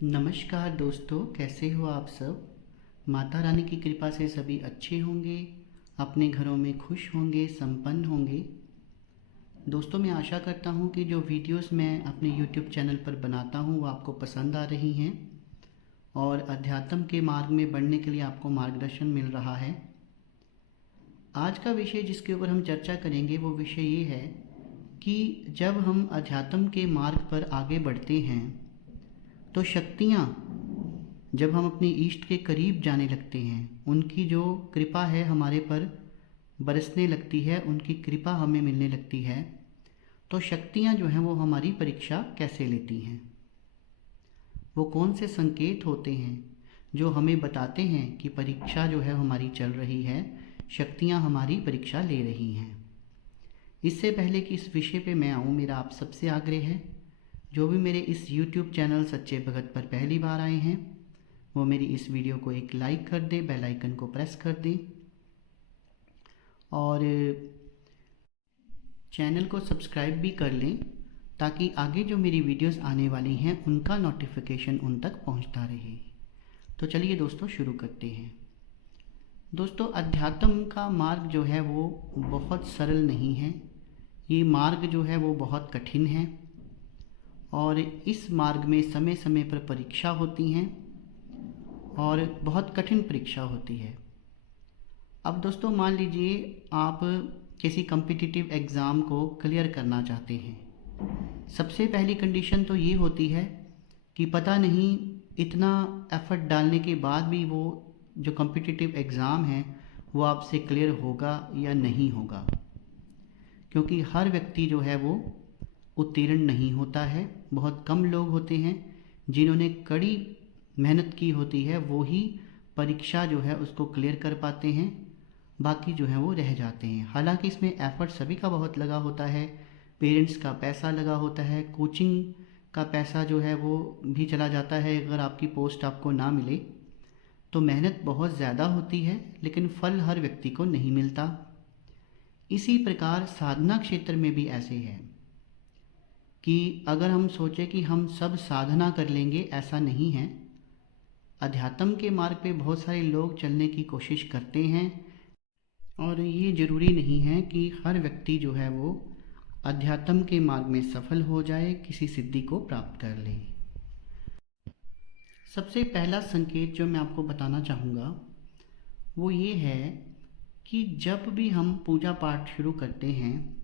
नमस्कार दोस्तों, कैसे हो आप सब। माता रानी की कृपा से सभी अच्छे होंगे, अपने घरों में खुश होंगे, संपन्न होंगे। दोस्तों, मैं आशा करता हूँ कि जो वीडियोस मैं अपने यूट्यूब चैनल पर बनाता हूँ वो आपको पसंद आ रही हैं और अध्यात्म के मार्ग में बढ़ने के लिए आपको मार्गदर्शन मिल रहा है। आज का विषय जिसके ऊपर हम चर्चा करेंगे वो विषय ये है कि जब हम अध्यात्म के मार्ग पर आगे बढ़ते हैं तो शक्तियाँ, जब हम अपने इष्ट के करीब जाने लगते हैं, उनकी जो कृपा है हमारे पर बरसने लगती है, उनकी कृपा हमें मिलने लगती है, तो शक्तियाँ जो हैं वो हमारी परीक्षा कैसे लेती हैं। वो कौन से संकेत होते हैं जो हमें बताते हैं कि परीक्षा जो है हमारी चल रही है, शक्तियाँ हमारी परीक्षा ले रही हैं। इससे पहले कि इस विषय पे मैं आऊँ, मेरा आप सबसे आग्रह है, जो भी मेरे इस YouTube चैनल सच्चे भगत पर पहली बार आए हैं वो मेरी इस वीडियो को एक लाइक कर दें, बेल आइकन को प्रेस कर दें और चैनल को सब्सक्राइब भी कर लें ताकि आगे जो मेरी वीडियोस आने वाली हैं उनका नोटिफिकेशन उन तक पहुंचता रहे। तो चलिए दोस्तों शुरू करते हैं। दोस्तों, अध्यात्म का मार्ग जो है वो बहुत सरल नहीं है। ये मार्ग जो है वो बहुत कठिन है और इस मार्ग में समय समय पर परीक्षा होती हैं और बहुत कठिन परीक्षा होती है। अब दोस्तों, मान लीजिए आप किसी कम्पिटिटिव एग्ज़ाम को क्लियर करना चाहते हैं। सबसे पहली कंडीशन तो ये होती है कि पता नहीं इतना एफ़र्ट डालने के बाद भी वो जो कम्पिटिटिव एग्ज़ाम है वो आपसे क्लियर होगा या नहीं होगा, क्योंकि हर व्यक्ति जो है वो उत्तीर्ण नहीं होता है। बहुत कम लोग होते हैं जिन्होंने कड़ी मेहनत की होती है, वो ही परीक्षा जो है उसको क्लियर कर पाते हैं, बाकी जो है वो रह जाते हैं। हालांकि इसमें एफ़र्ट सभी का बहुत लगा होता है, पेरेंट्स का पैसा लगा होता है, कोचिंग का पैसा जो है वो भी चला जाता है। अगर आपकी पोस्ट आपको ना मिले तो मेहनत बहुत ज़्यादा होती है, लेकिन फल हर व्यक्ति को नहीं मिलता। इसी प्रकार साधना क्षेत्र में भी ऐसे है कि अगर हम सोचें कि हम सब साधना कर लेंगे, ऐसा नहीं है। अध्यात्म के मार्ग पे बहुत सारे लोग चलने की कोशिश करते हैं और ये ज़रूरी नहीं है कि हर व्यक्ति जो है वो अध्यात्म के मार्ग में सफल हो जाए, किसी सिद्धि को प्राप्त कर ले। सबसे पहला संकेत जो मैं आपको बताना चाहूँगा वो ये है कि जब भी हम पूजा पाठ शुरू करते हैं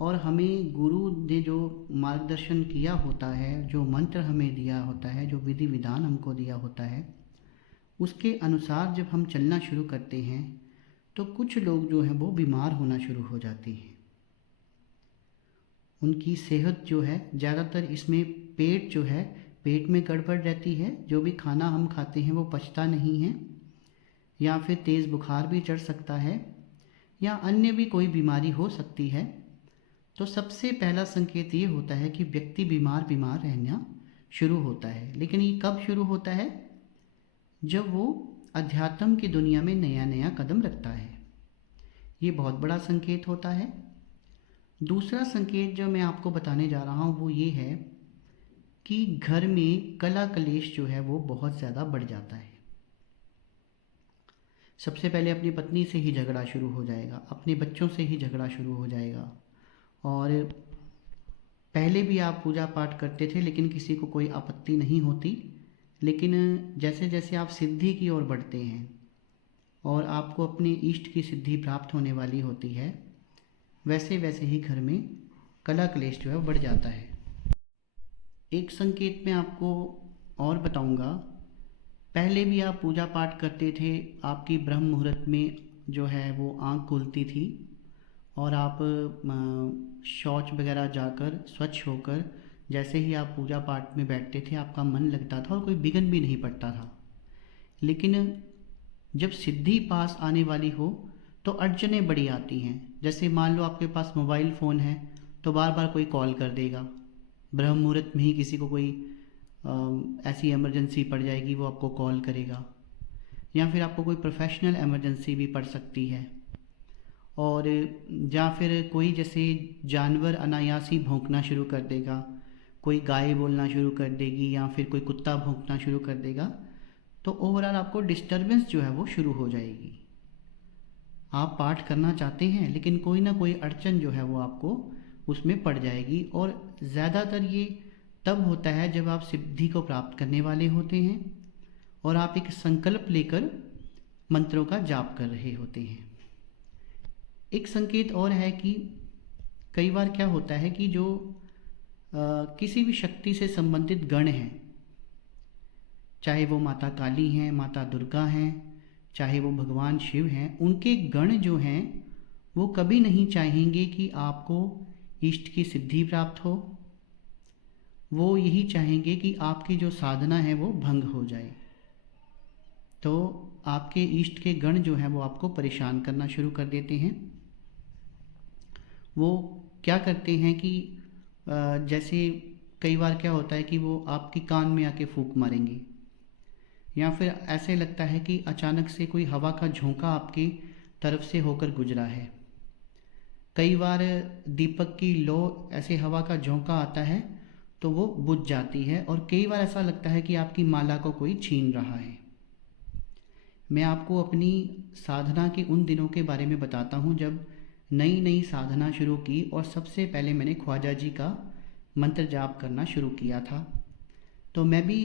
और हमें गुरु ने जो मार्गदर्शन किया होता है, जो मंत्र हमें दिया होता है, जो विधि विधान हमको दिया होता है, उसके अनुसार जब हम चलना शुरू करते हैं तो कुछ लोग जो हैं वो बीमार होना शुरू हो जाते हैं। उनकी सेहत जो है, ज़्यादातर इसमें पेट जो है, पेट में गड़बड़ रहती है। जो भी खाना हम खाते हैं वो पचता नहीं है, या फिर तेज़ बुखार भी चढ़ सकता है, या अन्य भी कोई बीमारी हो सकती है। तो सबसे पहला संकेत ये होता है कि व्यक्ति बीमार बीमार रहना शुरू होता है। लेकिन ये कब शुरू होता है? जब वो अध्यात्म की दुनिया में नया नया कदम रखता है। ये बहुत बड़ा संकेत होता है। दूसरा संकेत जो मैं आपको बताने जा रहा हूँ वो ये है कि घर में कला कलेश जो है वो बहुत ज़्यादा बढ़ जाता है। सबसे पहले अपनी पत्नी से ही झगड़ा शुरू हो जाएगा, अपने बच्चों से ही झगड़ा शुरू हो जाएगा। और पहले भी आप पूजा पाठ करते थे लेकिन किसी को कोई आपत्ति नहीं होती, लेकिन जैसे जैसे आप सिद्धि की ओर बढ़ते हैं और आपको अपने इष्ट की सिद्धि प्राप्त होने वाली होती है, वैसे वैसे ही घर में कला क्लेश जो है बढ़ जाता है। एक संकेत मैं आपको और बताऊंगा। पहले भी आप पूजा पाठ करते थे, आपकी ब्रह्म मुहूर्त में जो है वो आँख खुलती थी और आप शौच वगैरह जाकर स्वच्छ होकर जैसे ही आप पूजा पाठ में बैठते थे आपका मन लगता था और कोई विघ्न भी नहीं पड़ता था। लेकिन जब सिद्धि पास आने वाली हो तो अड़चनें बड़ी आती हैं। जैसे मान लो आपके पास मोबाइल फ़ोन है तो बार बार कोई कॉल कर देगा, ब्रह्म मुहूर्त में ही किसी को कोई ऐसी इमरजेंसी पड़ जाएगी, वो आपको कॉल करेगा, या फिर आपको कोई प्रोफेशनल इमरजेंसी भी पड़ सकती है। और या फिर कोई जैसे जानवर अनायास ही भौंकना शुरू कर देगा, कोई गाय बोलना शुरू कर देगी या फिर कोई कुत्ता भौंकना शुरू कर देगा, तो ओवरऑल आपको डिस्टरबेंस जो है वो शुरू हो जाएगी। आप पाठ करना चाहते हैं लेकिन कोई ना कोई अड़चन जो है वो आपको उसमें पड़ जाएगी। और ज़्यादातर ये तब होता है जब आप सिद्धि को प्राप्त करने वाले होते हैं और आप एक संकल्प लेकर मंत्रों का जाप कर रहे होते हैं। एक संकेत और है कि कई बार क्या होता है कि जो किसी भी शक्ति से संबंधित गण हैं, चाहे वो माता काली हैं, माता दुर्गा हैं, चाहे वो भगवान शिव हैं, उनके गण जो हैं वो कभी नहीं चाहेंगे कि आपको इष्ट की सिद्धि प्राप्त हो। वो यही चाहेंगे कि आपकी जो साधना है वो भंग हो जाए। तो आपके इष्ट के गण जो हैं वो आपको परेशान करना शुरू कर देते हैं। वो क्या करते हैं कि जैसे कई बार क्या होता है कि वो आपकी कान में आके फूंक मारेंगे, या फिर ऐसे लगता है कि अचानक से कोई हवा का झोंका आपकी तरफ से होकर गुजरा है। कई बार दीपक की लो ऐसे हवा का झोंका आता है तो वो बुझ जाती है, और कई बार ऐसा लगता है कि आपकी माला को कोई छीन रहा है। मैं आपको अपनी साधना के उन दिनों के बारे में बताता हूँ जब नई नई साधना शुरू की और सबसे पहले मैंने ख्वाजा जी का मंत्र जाप करना शुरू किया था। तो मैं भी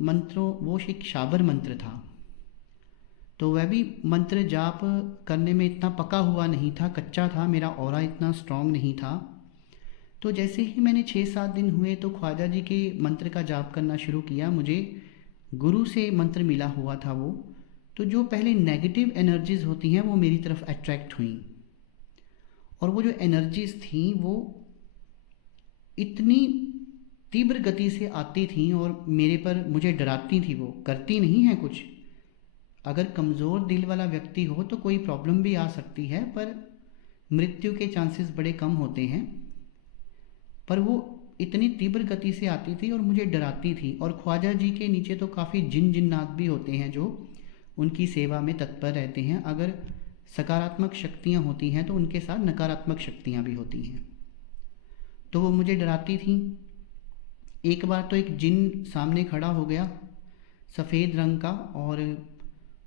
मंत्रों, वो एक शाबर मंत्र था, तो वह भी मंत्र जाप करने में इतना पका हुआ नहीं था, कच्चा था, मेरा ऑरा इतना स्ट्रांग नहीं था। तो जैसे ही मैंने 6-7 दिन हुए तो ख्वाजा जी के मंत्र का जाप करना शुरू किया। मुझे गुरु से मंत्र मिला हुआ था वो, तो जो पहले नेगेटिव एनर्जीज होती हैं वो मेरी तरफ अट्रैक्ट हुई, और वो जो एनर्जीज थी वो इतनी तीव्र गति से आती थी और मेरे पर मुझे डराती थी। वो करती नहीं है कुछ। अगर कमज़ोर दिल वाला व्यक्ति हो तो कोई प्रॉब्लम भी आ सकती है, पर मृत्यु के चांसेस बड़े कम होते हैं। पर वो इतनी तीव्र गति से आती थी और मुझे डराती थी। और ख्वाजा जी के नीचे तो काफ़ी जिन जिन्नात भी होते हैं जो उनकी सेवा में तत्पर रहते हैं। अगर सकारात्मक शक्तियाँ होती हैं तो उनके साथ नकारात्मक शक्तियाँ भी होती हैं। तो वो मुझे डराती थी। एक बार तो एक जिन सामने खड़ा हो गया सफ़ेद रंग का, और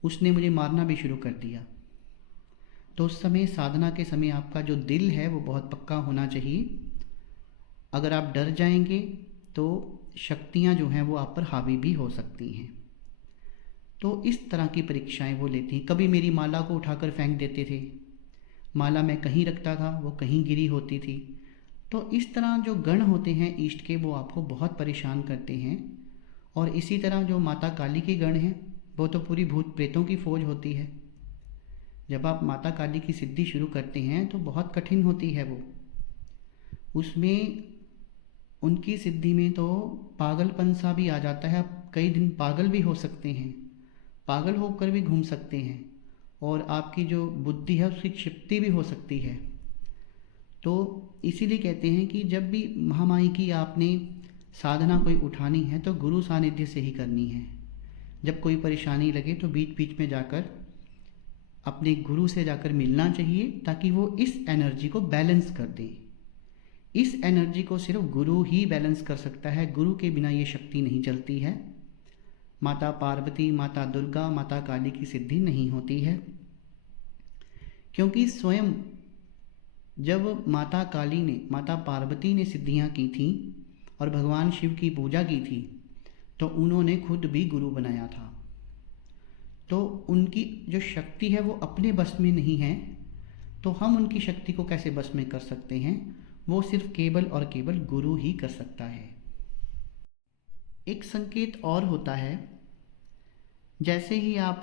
उसने मुझे मारना भी शुरू कर दिया। तो उस समय, साधना के समय, आपका जो दिल है वो बहुत पक्का होना चाहिए। अगर आप डर जाएंगे तो शक्तियाँ जो हैं वो आप पर हावी भी हो सकती हैं। तो इस तरह की परीक्षाएं वो लेती। कभी मेरी माला को उठाकर फेंक देते थे, माला मैं कहीं रखता था वो कहीं गिरी होती थी। तो इस तरह जो गण होते हैं ईष्ट के, वो आपको बहुत परेशान करते हैं। और इसी तरह जो माता काली के गण हैं वो तो पूरी भूत प्रेतों की फौज होती है। जब आप माता काली की सिद्धि शुरू करते हैं तो बहुत कठिन होती है वो। उसमें उनकी सिद्धि में तो पागलपन सा भी आ जाता है। आप कई दिन पागल भी हो सकते हैं, पागल होकर भी घूम सकते हैं, और आपकी जो बुद्धि है उसकी क्षिप्ति भी हो सकती है। तो इसीलिए कहते हैं कि जब भी महामाई की आपने साधना कोई उठानी है तो गुरु सानिध्य से ही करनी है। जब कोई परेशानी लगे तो बीच बीच में जाकर अपने गुरु से जाकर मिलना चाहिए, ताकि वो इस एनर्जी को बैलेंस कर दें। इस एनर्जी को सिर्फ गुरु ही बैलेंस कर सकता है, गुरु के बिना ये शक्ति नहीं चलती है। माता पार्वती, माता दुर्गा, माता काली की सिद्धि नहीं होती है, क्योंकि स्वयं जब माता काली ने, माता पार्वती ने सिद्धियां की थी और भगवान शिव की पूजा की थी, तो उन्होंने खुद भी गुरु बनाया था। तो उनकी जो शक्ति है वो अपने बस में नहीं है, तो हम उनकी शक्ति को कैसे बस में कर सकते हैं? वो सिर्फ केवल और केवल गुरु ही कर सकता है। एक संकेत और होता है, जैसे ही आप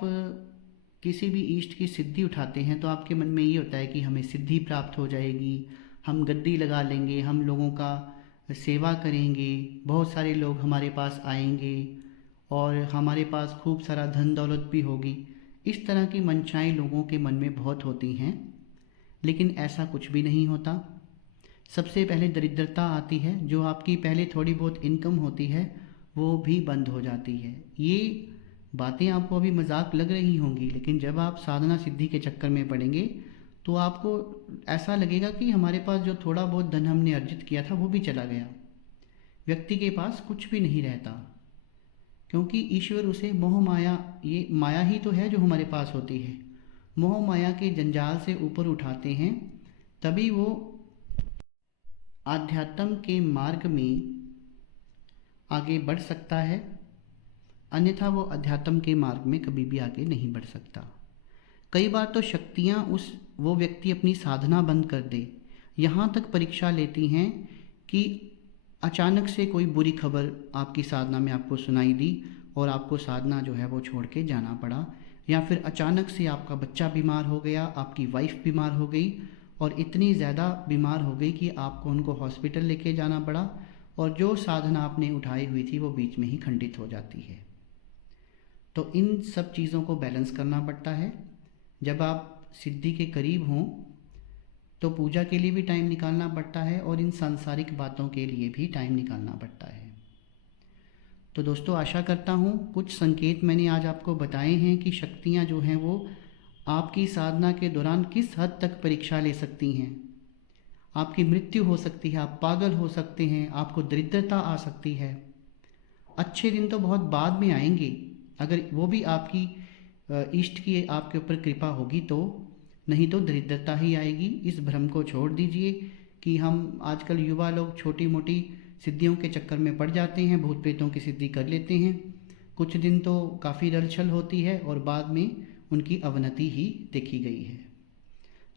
किसी भी इष्ट की सिद्धि उठाते हैं तो आपके मन में ये होता है कि हमें सिद्धि प्राप्त हो जाएगी, हम गद्दी लगा लेंगे, हम लोगों का सेवा करेंगे, बहुत सारे लोग हमारे पास आएंगे और हमारे पास खूब सारा धन दौलत भी होगी। इस तरह की मंशाएं लोगों के मन में बहुत होती हैं, लेकिन ऐसा कुछ भी नहीं होता। सबसे पहले दरिद्रता आती है, जो आपकी पहले थोड़ी बहुत इनकम होती है वो भी बंद हो जाती है। ये बातें आपको अभी मजाक लग रही होंगी, लेकिन जब आप साधना सिद्धि के चक्कर में पड़ेंगे तो आपको ऐसा लगेगा कि हमारे पास जो थोड़ा बहुत धन हमने अर्जित किया था वो भी चला गया। व्यक्ति के पास कुछ भी नहीं रहता, क्योंकि ईश्वर उसे मोह माया, ये माया ही तो है जो हमारे पास होती है, मोह माया के जंजाल से ऊपर उठाते हैं, तभी वो आध्यात्म के मार्ग में आगे बढ़ सकता है। अन्यथा वो अध्यात्म के मार्ग में कभी भी आगे नहीं बढ़ सकता। कई बार तो शक्तियाँ वो व्यक्ति अपनी साधना बंद कर दे, यहाँ तक परीक्षा लेती हैं कि अचानक से कोई बुरी खबर आपकी साधना में आपको सुनाई दी और आपको साधना जो है वो छोड़ के जाना पड़ा, या फिर अचानक से आपका बच्चा बीमार हो गया, आपकी वाइफ बीमार हो गई और इतनी ज़्यादा बीमार हो गई कि आपको उनको हॉस्पिटल लेके जाना पड़ा, और जो साधना आपने उठाई हुई थी वो बीच में ही खंडित हो जाती है। तो इन सब चीज़ों को बैलेंस करना पड़ता है। जब आप सिद्धि के करीब हों तो पूजा के लिए भी टाइम निकालना पड़ता है और इन सांसारिक बातों के लिए भी टाइम निकालना पड़ता है। तो दोस्तों, आशा करता हूँ कुछ संकेत मैंने आज आपको बताए हैं कि शक्तियाँ जो हैं वो आपकी साधना के दौरान किस हद तक परीक्षा ले सकती हैं। आपकी मृत्यु हो सकती है, आप पागल हो सकते हैं, आपको दरिद्रता आ सकती है। अच्छे दिन तो बहुत बाद में आएंगे, अगर वो भी आपकी इष्ट की आपके ऊपर कृपा होगी तो, नहीं तो दरिद्रता ही आएगी। इस भ्रम को छोड़ दीजिए कि हम आजकल युवा लोग छोटी मोटी सिद्धियों के चक्कर में पड़ जाते हैं, भूत प्रेतों की सिद्धि कर लेते हैं, कुछ दिन तो काफ़ी हलचल होती है और बाद में उनकी अवनति ही देखी गई है।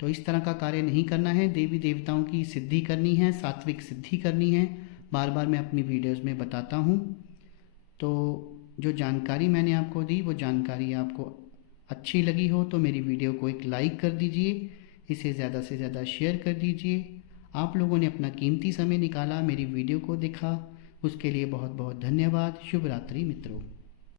तो इस तरह का कार्य नहीं करना है। देवी देवताओं की सिद्धि करनी है, सात्विक सिद्धि करनी है, बार बार मैं अपनी वीडियोज़ में बताता हूँ। तो जो जानकारी मैंने आपको दी वो जानकारी आपको अच्छी लगी हो तो मेरी वीडियो को एक लाइक कर दीजिए, इसे ज़्यादा से ज़्यादा शेयर कर दीजिए। आप लोगों ने अपना कीमती समय निकाला, मेरी वीडियो को देखा, उसके लिए बहुत बहुत धन्यवाद। शुभ रात्रि मित्रों।